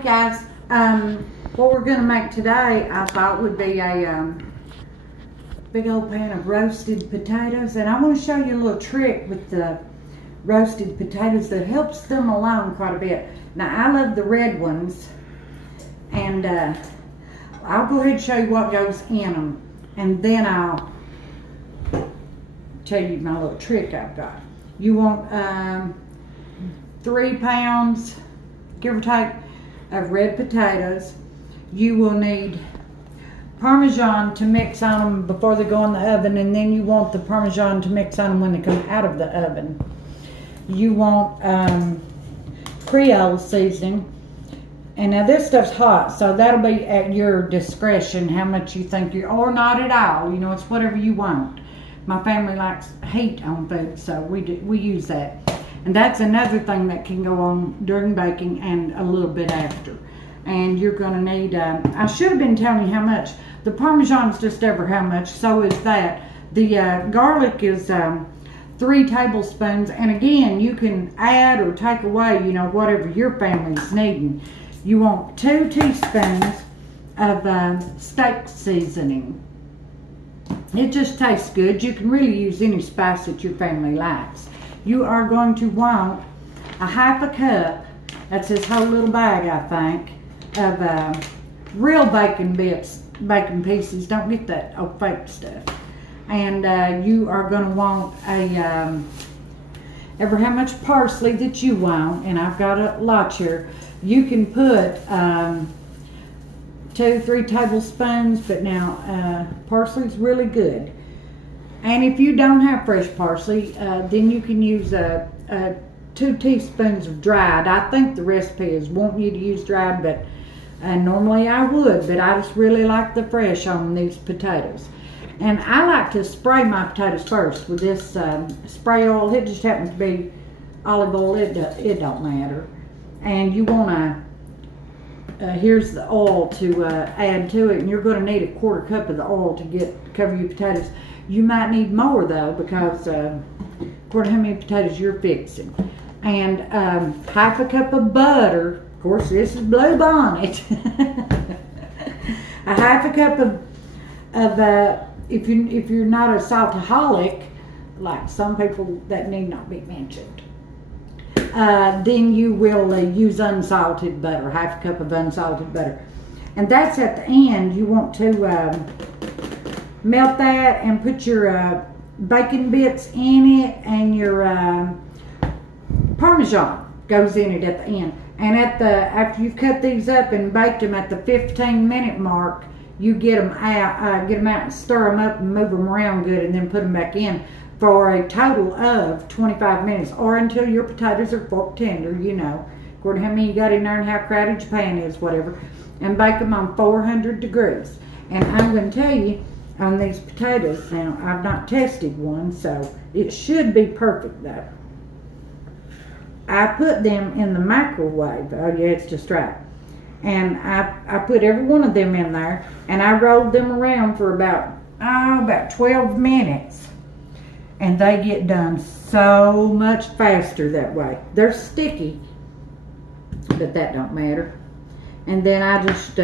Hey guys, what we're gonna make today, I thought would be a big old pan of roasted potatoes, and I want to show you a little trick with the roasted potatoes that helps them along quite a bit. Now I love the red ones, and I'll go ahead and show you what goes in them, and then I'll tell you my little trick I've got. You want 3 pounds, give or take, of red potatoes. You will need parmesan to mix on them before they go in the oven, and then you want the parmesan to mix on them when they come out of the oven. You want Creole seasoning, and now this stuff's hot, so that'll be at your discretion how much you think you, or not at all, you know, it's whatever you want. My family likes heat on food, so we use that. And that's another thing that can go on during baking and a little bit after. And you're going to need, I should have been telling you how much. The Parmesan's just over how much, so is that. The garlic is 3 tablespoons. And again, you can add or take away, you know, whatever your family's needing. You want 2 teaspoons of steak seasoning. It just tastes good. You can really use any spice that your family likes. You are going to want a half a cup, that's this whole little bag I think, of real bacon bits, bacon pieces. Don't get that old fake stuff. And you are going to want ever how much parsley that you want, and I've got a lot here. You can put 2-3 tablespoons, but now parsley's really good. And if you don't have fresh parsley, then you can use 2 teaspoons of dried. I think the recipe is wanting you to use dried, but normally I would, but I just really like the fresh on these potatoes. And I like to spray my potatoes first with this spray oil. It just happens to be olive oil. It don't matter. And you want to, here's the oil to add to it, and you're going to need a 1/4 cup of the oil to cover your potatoes. You might need more though, because according to how many potatoes you're fixing. And half a cup of butter. Of course, this is Blue Bonnet. A half a cup of if you're not a saltaholic, like some people, that need not be mentioned. Then you will use unsalted butter, half a cup of unsalted butter. And that's at the end. You want to melt that and put your bacon bits in it, and your Parmesan goes in it at the end. And after you've cut these up and baked them at the 15-minute mark, you get them out and stir them up and move them around good, and then put them back in for a total of 25 minutes, or until your potatoes are fork tender, you know, according to how many you got in there and how crowded your pan is, whatever. And bake them on 400 degrees. And I'm going to tell you, on these potatoes, now I've not tested one, so it should be perfect though. I put them in the microwave. Oh yeah, it's just right. And I put every one of them in there, and I rolled them around for about 12 minutes. And they get done so much faster that way. They're sticky, but that don't matter. And then I just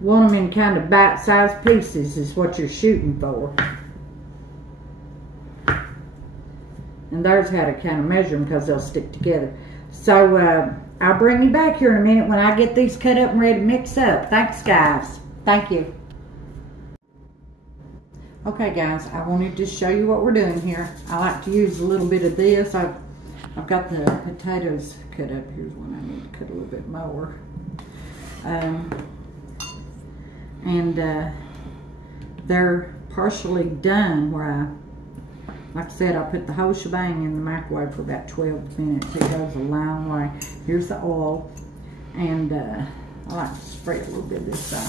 want them in kind of bite-sized pieces is what you're shooting for. And there's how to kind of measure them, because they'll stick together. So I'll bring you back here in a minute when I get these cut up and ready to mix up. Thanks, guys. Thank you. Okay, guys, I wanted to show you what we're doing here. I like to use a little bit of this. I've got the potatoes cut up. Here's one I need to cut a little bit more. They're partially done where like I said, I put the whole shebang in the microwave for about 12 minutes. It goes a long way. Here's the oil, and I like to spray a little bit of this on.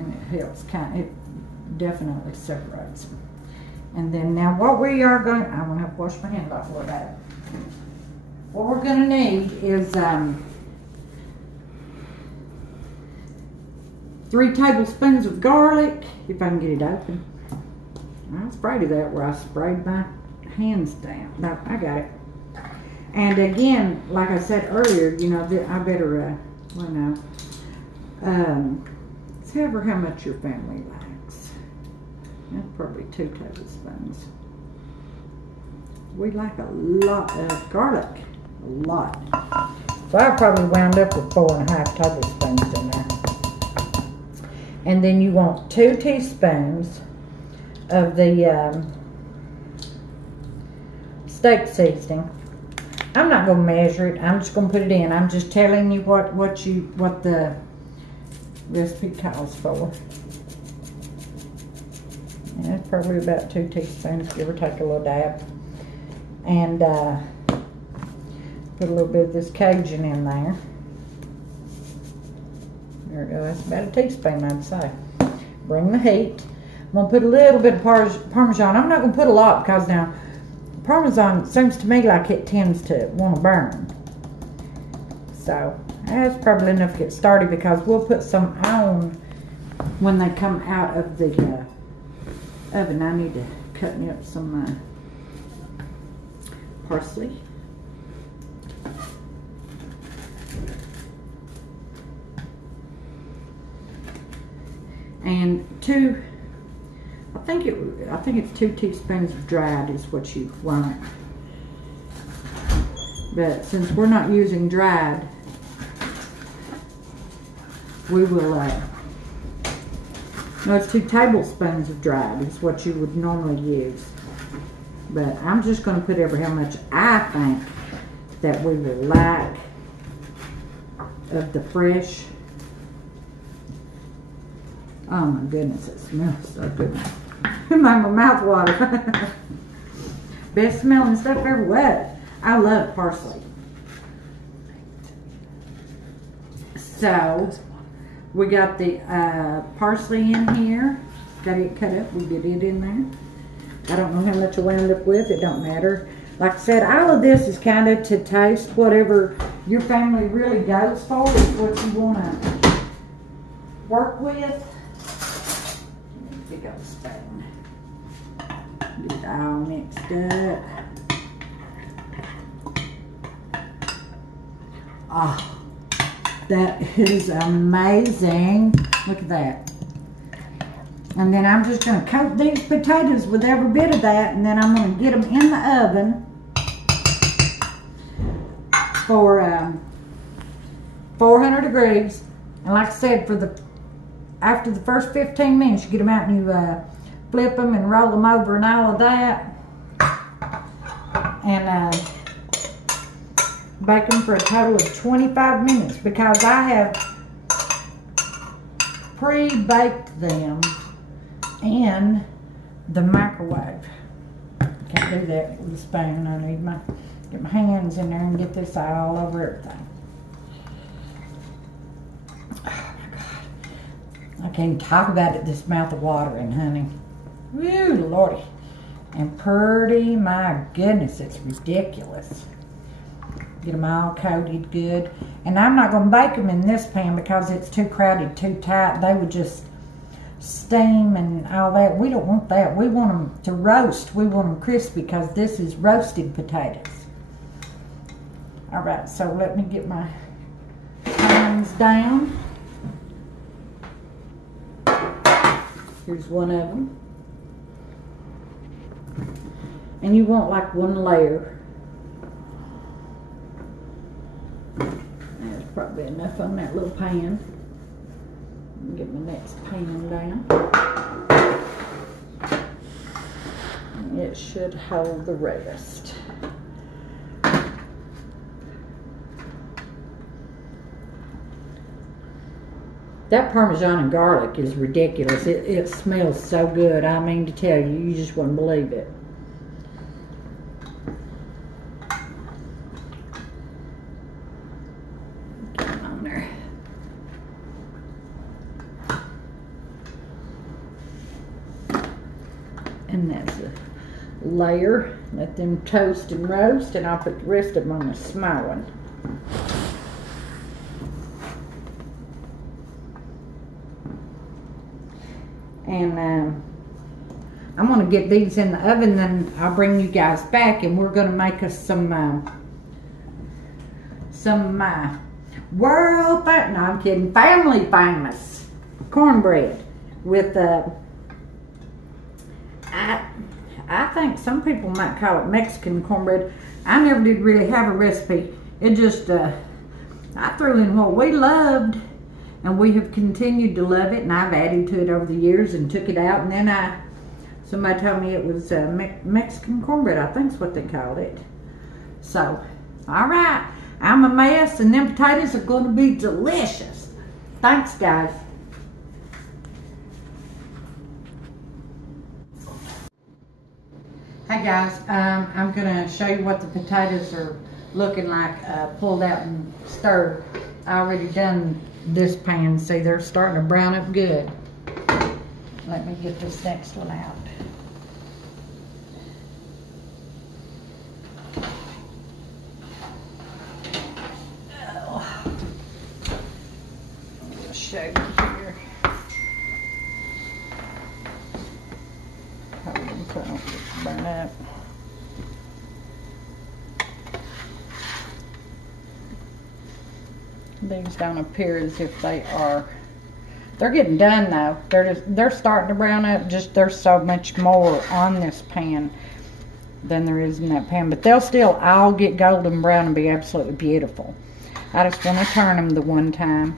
And it helps it definitely separates them. And then now what we are going, I'm going to have to wash my hands off a little bit. What we're going to need is 3 tablespoons of garlic, if I can get it open. I sprayed it that where I sprayed my hands down. No, I got it. And again, like I said earlier, you know, I better, well, no. It's however how much your family likes. That's probably 2 tablespoons. We like a lot of garlic. A lot. So I probably wound up with 4.5 tablespoons in there. And then you want 2 teaspoons of the steak seasoning. I'm not going to measure it. I'm just going to put it in. I'm just telling you what the recipe calls for. And that's probably about 2 teaspoons, give or take a little dab. And put a little bit of this Cajun in there. There we go. That's about a teaspoon, I'd say. Bring the heat. I'm going to put a little bit of Parmesan. I'm not going to put a lot because now Parmesan seems to me like it tends to want to burn. So that's probably enough to get started because we'll put some on when they come out of the oven. I need to cut me up some parsley. And I think it's 2 teaspoons of dried is what you want. But since we're not using dried, we will, no, it's 2 tablespoons of dried is what you would normally use. But I'm just going to put how much I think that we will like of the fresh. Oh my goodness, it smells so good. It made my mouth water. Best smelling stuff ever was. I love parsley. So, we got the parsley in here. Got it cut up. We get it in there. I don't know how much I wound up with. It don't matter. Like I said, all of this is kind of to taste. Whatever your family really goes for is what you want to work with. Big old spoon. Get it all mixed up. Oh, that is amazing. Look at that. And then I'm just going to coat these potatoes with every bit of that, and then I'm going to get them in the oven for 400 degrees. And like I said, after the first 15 minutes, you get them out and you flip them and roll them over and all of that. And bake them for a total of 25 minutes because I have pre-baked them in the microwave. Can't do that with a spoon. I need get my hands in there and get this all over everything. Oh my God. I can't even talk about it, this mouth of watering, honey. Woo, Lordy. And pretty, my goodness, it's ridiculous. Get them all coated good. And I'm not going to bake them in this pan because it's too crowded, too tight. They would just steam and all that. We don't want that. We want them to roast. We want them crispy because this is roasted potatoes. All right, so let me get my pans down. Here's one of them. And you want like one layer. There's probably enough on that little pan. Get my next pan down. And it should hold the rest. That Parmesan and garlic is ridiculous. It smells so good. I mean to tell you, you just wouldn't believe it. Get it on there. And that's a layer. Let them toast and roast, and I'll put the rest of them on a small one. And I'm going to get these in the oven, then I'll bring you guys back, and we're going to make us some some of my no, I'm kidding, family famous cornbread with I think some people might call it Mexican cornbread. I never did really have a recipe. It just, I threw in what we loved, and we have continued to love it, and I've added to it over the years and took it out, and then somebody told me it was Mexican cornbread, I think is what they called it. So, all right, I'm a mess, and them potatoes are going to be delicious. Thanks, guys. Hey guys, I'm going to show you what the potatoes are looking like pulled out and stirred. I already done this pan. See, they're starting to brown up good. Let me get this next one out. Oh. I'll show you here. Burn up. These don't appear as if they are. They're getting done though. They're starting to brown up. Just there's so much more on this pan than there is in that pan. But they'll still all get golden brown and be absolutely beautiful. I just want to turn them the one time.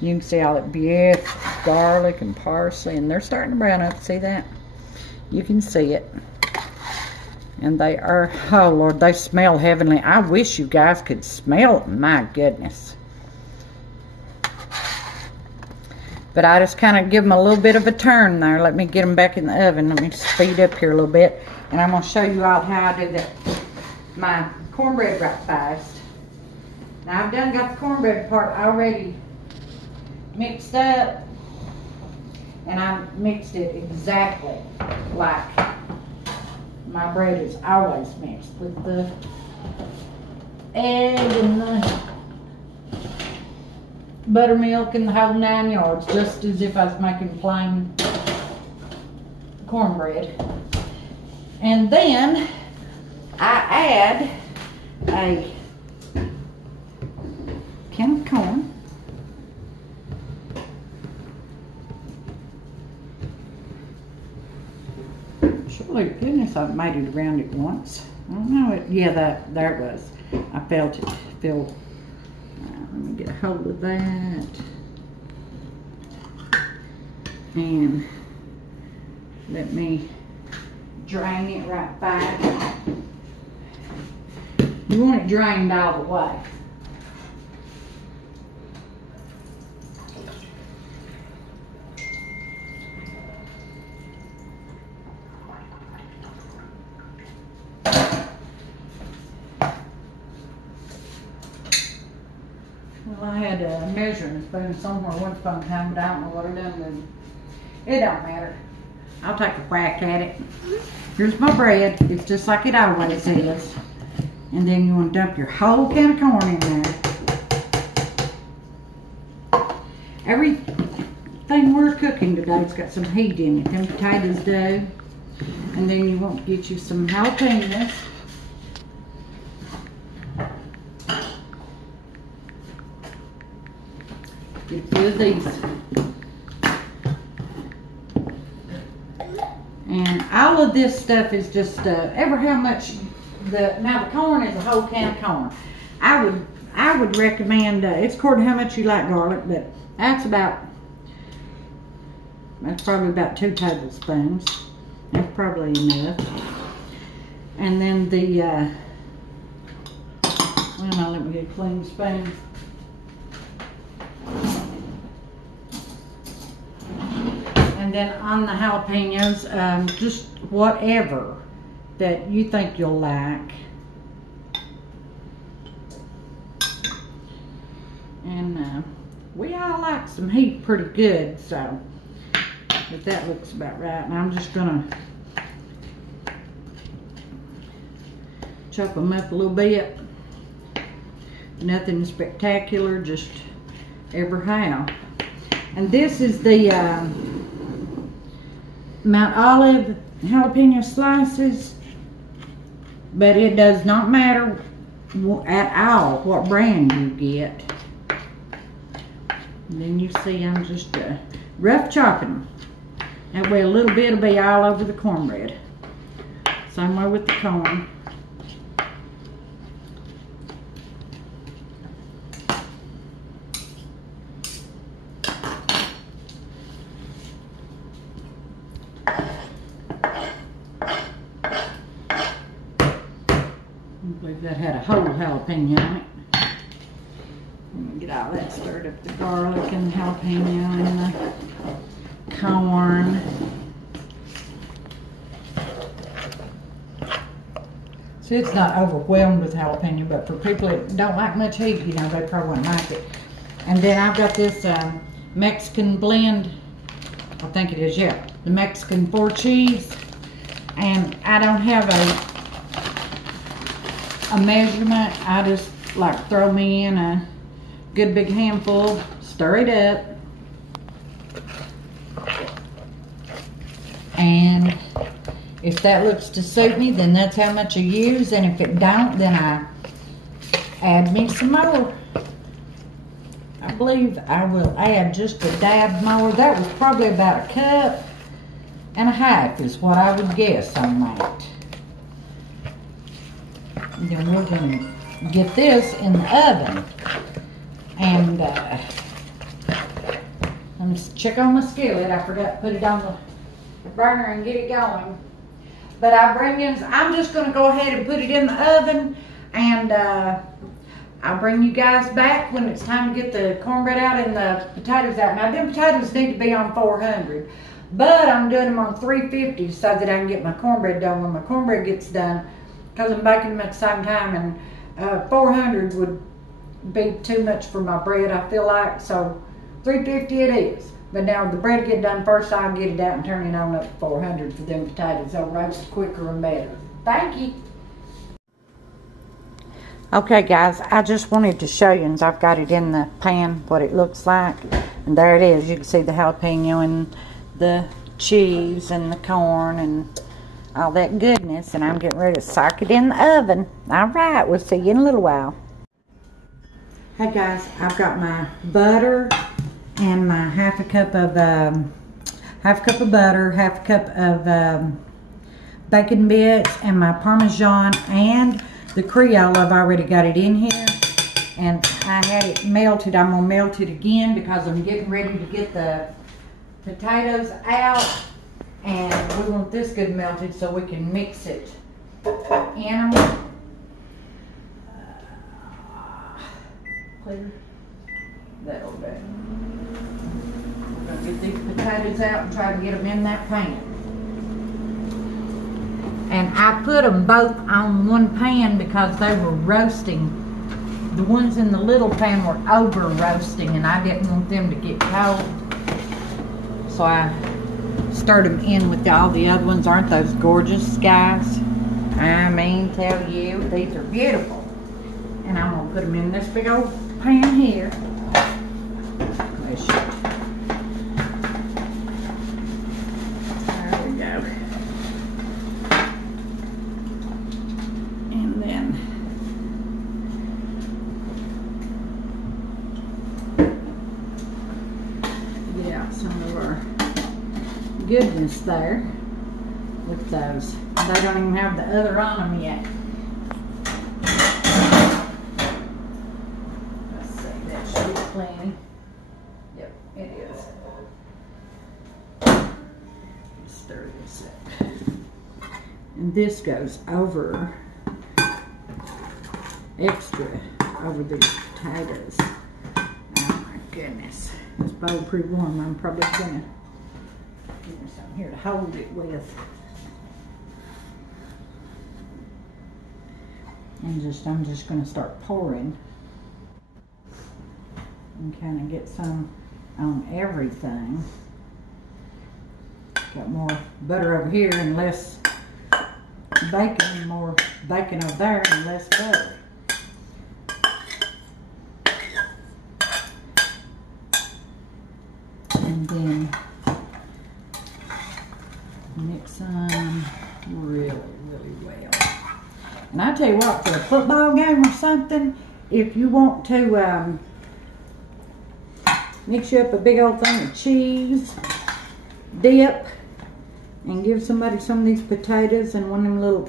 You can see all that beautiful garlic and parsley, and they're starting to brown up. See that? You can see it. And they are, oh Lord, they smell heavenly. I wish you guys could smell it. My goodness. But I just kind of give them a little bit of a turn there. Let me get them back in the oven. Let me speed up here a little bit. And I'm going to show you all how I do my cornbread right fast. Now I've done got the cornbread part already mixed up. And I mixed it exactly like my bread is always mixed with the egg and the buttermilk and the whole 9 yards, just as if I was making plain cornbread. And then I add a can of corn. Surely, goodness, I've made it around it once. I don't know. Yeah, there it was. I felt it. Let me get a hold of that. And let me drain it right back. You want it drained all the way. Well, I had a measuring spoon somewhere once upon a time, but I don't know what I done with it. It don't matter. I'll take a whack at it. Here's my bread. It's just like it always is. And then you want to dump your whole can of corn in there. Everything we're cooking today's got some heat in it. Them potatoes do. And then you want to get you some jalapenos. Get a few of these. And all of this stuff is just ever how much now the corn is a whole can of corn. I would recommend it's according to how much you like garlic, but that's probably about 2 tablespoons. That's probably enough. And then well, now let me get a clean spoon. And then on the jalapenos, just whatever that you think you'll like. And we all like some heat pretty good, so but that looks about right. And I'm just gonna chop them up a little bit. Nothing spectacular, just ever how. And this is the Mount Olive jalapeno slices, but it does not matter at all what brand you get. And then you see I'm just rough chopping them. That way a little bit will be all over the cornbread. Same way with the corn. I believe that had a whole jalapeno on it. Let me get all that stirred up, the garlic and the jalapeno and the corn. See, it's not overwhelmed with jalapeno, but for people that don't like much heat, you know, they probably wouldn't like it. And then I've got this Mexican blend, I think it is, yeah, the Mexican 4 cheese. And I don't have a measurement. I just like throw me in a good big handful, stir it up, and if that looks to suit me, then that's how much I use, and if it don't, then I add me some more. I believe I will add just a dab more. That was probably about 1.5 cups is what I would guess on that. And then we're going to get this in the oven. And let me check on my skillet. I forgot to put it on the burner and get it going. But I'm just going to go ahead and put it in the oven, and I'll bring you guys back when it's time to get the cornbread out and the potatoes out. Now, them potatoes need to be on 400, but I'm doing them on 350 so that I can get my cornbread done when my cornbread gets done, because I'm baking them at the same time, and 400 would be too much for my bread, I feel like, so 350 it is. But now the bread get done first, I'll get it out and turn it on up to 400 for them potatoes. They'll roast quicker and better. Thank you. Okay guys, I just wanted to show you, and I've got it in the pan, what it looks like. And there it is. You can see the jalapeno and the cheese and the corn and all that goodness. And I'm getting ready to sock it in the oven. Alright, we'll see you in a little while. Hey guys, I've got my butter and my half a cup of butter, half a cup of bacon bits, and my parmesan and the Creole. I've already got it in here, and I had it melted. I'm gonna melt it again because I'm getting ready to get the potatoes out, and we want this good melted so we can mix it in them. Clear. That'll do. I'm going to get these potatoes out and try to get them in that pan. And I put them both on one pan because they were roasting. The ones in the little pan were over roasting, and I didn't want them to get cold. So I stirred them in with all the other ones. Aren't those gorgeous, guys? I mean, tell you, these are beautiful. And I'm going to put them in this big old pan here. There we go. And then get out some of our goodness there with those. They don't even have the other on them yet. Plenty. Yep, it is. Stir this up. And this goes over extra over these potatoes. Oh my goodness. This bowl pretty warm. I'm probably gonna give me something here to hold it with. And I'm just gonna start pouring. And kind of get some on everything. Got more butter over here and less bacon, more bacon over there and less butter. And then mix them really, really well. And I tell you what, for a football game or something, if you want to mix you up a big old thing of cheese, dip, and give somebody some of these potatoes and one of them little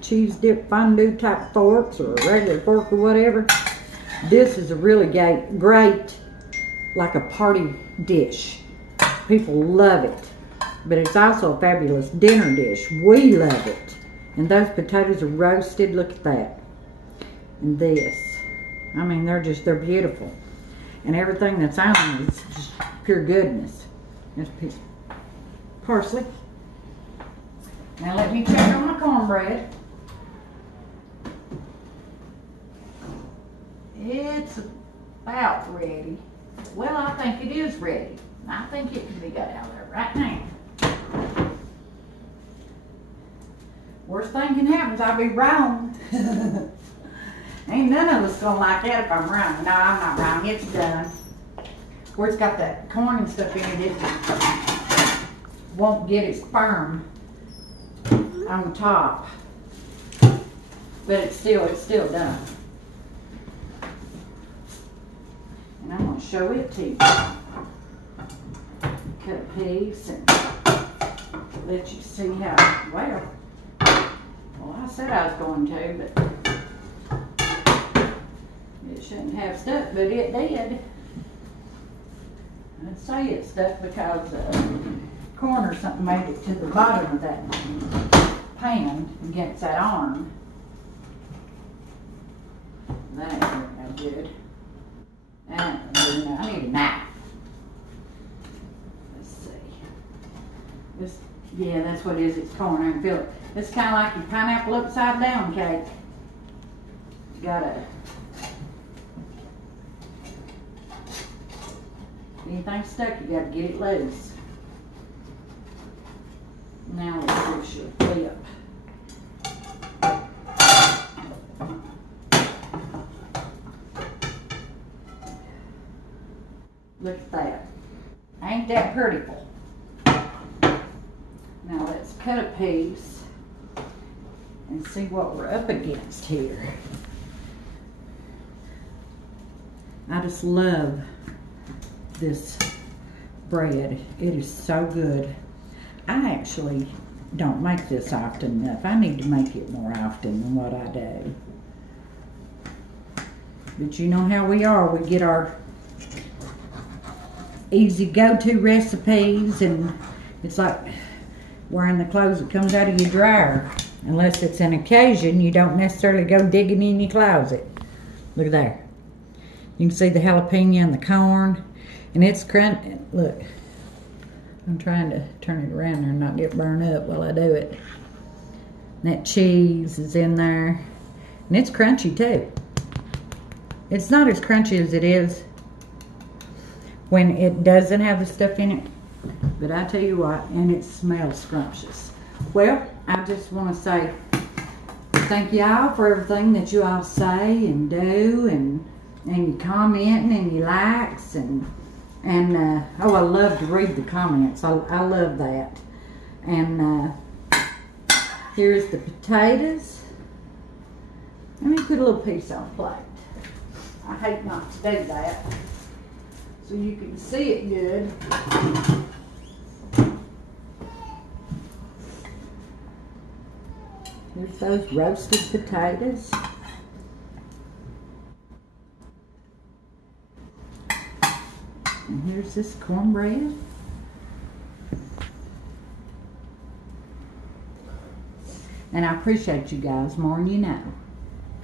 cheese dip fondue type forks or a regular fork or whatever, this is a really great, like a party dish. People love it. But it's also a fabulous dinner dish. We love it. And those potatoes are roasted. Look at that. And this. I mean, they're beautiful. And everything that's on them is just pure goodness. There's a piece of parsley. Now let me check on my cornbread. It's about ready. Well, I think it is ready. I think it can be got out there right now. Worst thing can happen is I'll be wrong. Ain't none of us gonna like that if I'm wrong. No, I'm not wrong. It's done. Where it's got that corn and stuff in it, it won't get as firm on top. But it's still done. And I'm gonna show it to you. Cut a piece and let you see how well. Well, I said I was going to, but it shouldn't have stuck, but it did. I'd say it stuck because corn or something made it to the bottom of that pan against that arm. That ain't no good. I need a knife. Let's see. Yeah, that's what it is. It's corn. I can feel it. It's kind of like your pineapple upside down cake. You gotta. Anything stuck, you gotta get it loose. Now let's do your flip. Look at that. Ain't that prettiful? Now let's cut a piece and see what we're up against here. I just love this bread. It is so good. I actually don't make this often enough. I need to make it more often than what I do. But you know how we are. We get our easy go-to recipes, and it's like wearing the clothes that comes out of your dryer. Unless it's an occasion, you don't necessarily go digging in your closet. Look at there. You can see the jalapeno and the corn, and it's crunchy. Look, I'm trying to turn it around there and not get burned up while I do it. And that cheese is in there, and it's crunchy too. It's not as crunchy as it is when it doesn't have the stuff in it. But I tell you what, and it smells scrumptious. Well, I just want to say thank y'all for everything that you all say and do, and you commenting and you likes, and oh, I love to read the comments. I love that. And here's the potatoes. Let me put a little piece on a plate. I hate not to do that, so you can see it good. Here's those roasted potatoes. And here's this cornbread. And I appreciate you guys more than you know.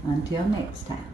Until next time.